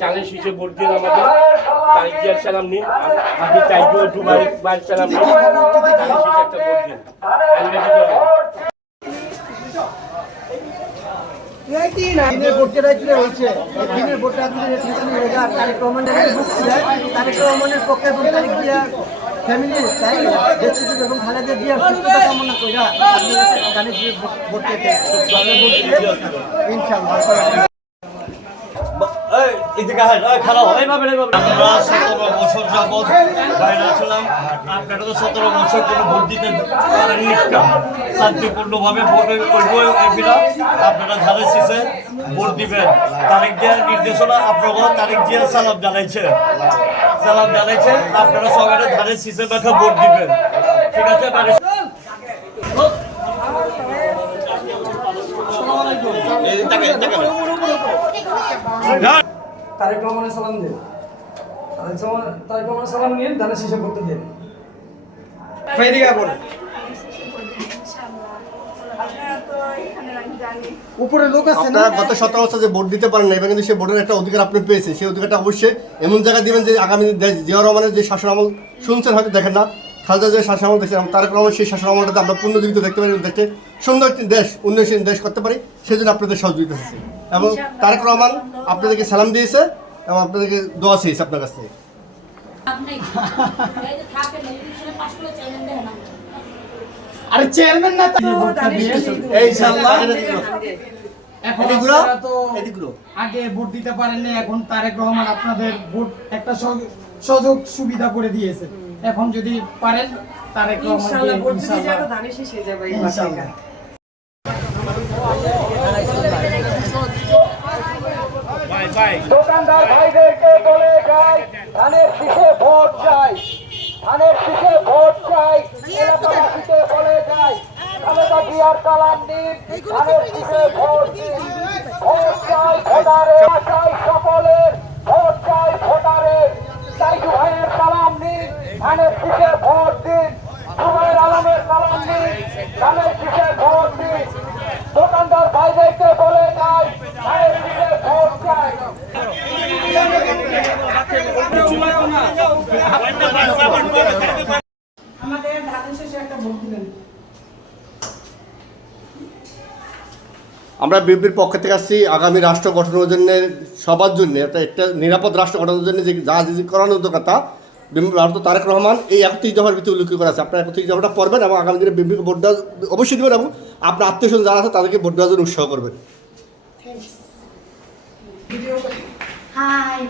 জালের শীষে ভোট দিন আমাদের তারিখ জিয়ার সালাম নিন আপনি চাইজো দুবার সালাম নিন জালের শীষে একটা ভোট দিন দিনের ভোটটা রাইতে হয়েছে দিনের ভোটটা তারেক রহমানের পক্ষে এবং তারেক জিয়ার ফ্যামিলি তাই দেশপ্রীতি এবং খালেদা জিয়ার সুস্থতা কামনা কইরা গানে ভোট দিতে ইনশাআল্লাহ। আমরা 17 বছর যাবৎ বাইরে ছিলাম, আপনারা তো 17 বছর কোনো ভোট দিতে পারেননি। শান্তিপূর্ণভাবে ভোট করবো এমপিরা, আপনারা ধানের শীষে ভোট দিবেন। তারেক জিয়ার নির্দেশনা আপনারাও তারেক জিয়ার সালাম জানাইছে, আপনারা সবাই ধানের শীষে মাখা ভোট দিবেন, ঠিক আছে? তারেক রহমানের সালাম দিন, তারেক রহমানের সালাম নিয়ে ধানের শীষে করতে দিন। উপরে লোক আছে না, গত 17 বছর যে ভোট দিতে পারেন না, এবার কিন্তু সেই ভোটের একটা অধিকার আপনি পেয়েছেন। সেই অধিকারটা অবশ্যই এমন জায়গায় দিবেন যে আগামী জিয়া রহমানের যে শাসন আমল শুনছেন, হয়তো দেখেন না, খালেদা জিয়ার শাসন আমল দেখছেন, তারেক রহমান সেই শাসন আমলটাতে আমরা পুনর্জীবিত দেখতে পারি, দেশকে সুন্দর একটি দেশ, উন্নয়নশীল দেশ করতে পারি, সেই জন্য আপনাদের সহযোগিতা হচ্ছে। এবং তারেক রহমান আপনাদেরকে সালাম দিয়েছে এবং আপনাদেরকে দোয়া চেয়েছে আপনার কাছ থেকে। আরে চেয়ারম্যান না আগে ভোট দিতে পারেননি, এখন তারেক রহমান আপনাদের ভোট একটা সুযোগ সুবিধা করে দিয়েছে। এখন যদি পারেন তারেক রহমান দোকানদার ভাইদেরকে বলে যাই, ধানের শীষে ভোট চাই, ধানের শীষে ভোট চাই, এলাকাবাসীকে বলে যাই, খালেদা জিয়ার সালাম দিন, ধানের শীষে ভোট দিন, ভোট চাই ভোটারের, চাই সকলের, ভোট চাই ভোটারের, সাইদু ভাইয়ের সালাম দিন, ধানের শীষে ভোট দিন, জুবাইর আলমের সালাম দিন, ধানের শীষে ভোট দিন, দোকানদার ভাইদেরকে বলে যাই, ধানের শীষে ভোট চাই। আমাদের ধানের শীষে একটা ভোট দিলেন। আমরা বিএনপির পক্ষ থেকে আসছি আগামী রাষ্ট্র গঠনের জন্য, সবার জন্য একটা নিরাপদ রাষ্ট্র গঠনের জন্য যে যা করানোর দরকার তা ভারত তারেক রহমান এই 31 দফার ভিতরে উল্লেখ করা আছে। আপনারা 31 দফাটা পড়বেন এবং আগামী দিনে বিএনপিকে ভোট দেওয়া অবশ্যই দেবেন এবং আপনার আত্মীয়স্বজন যারা আছে তাদেরকে ভোট দেওয়ার জন্য উৎসাহ করবেন। Hi.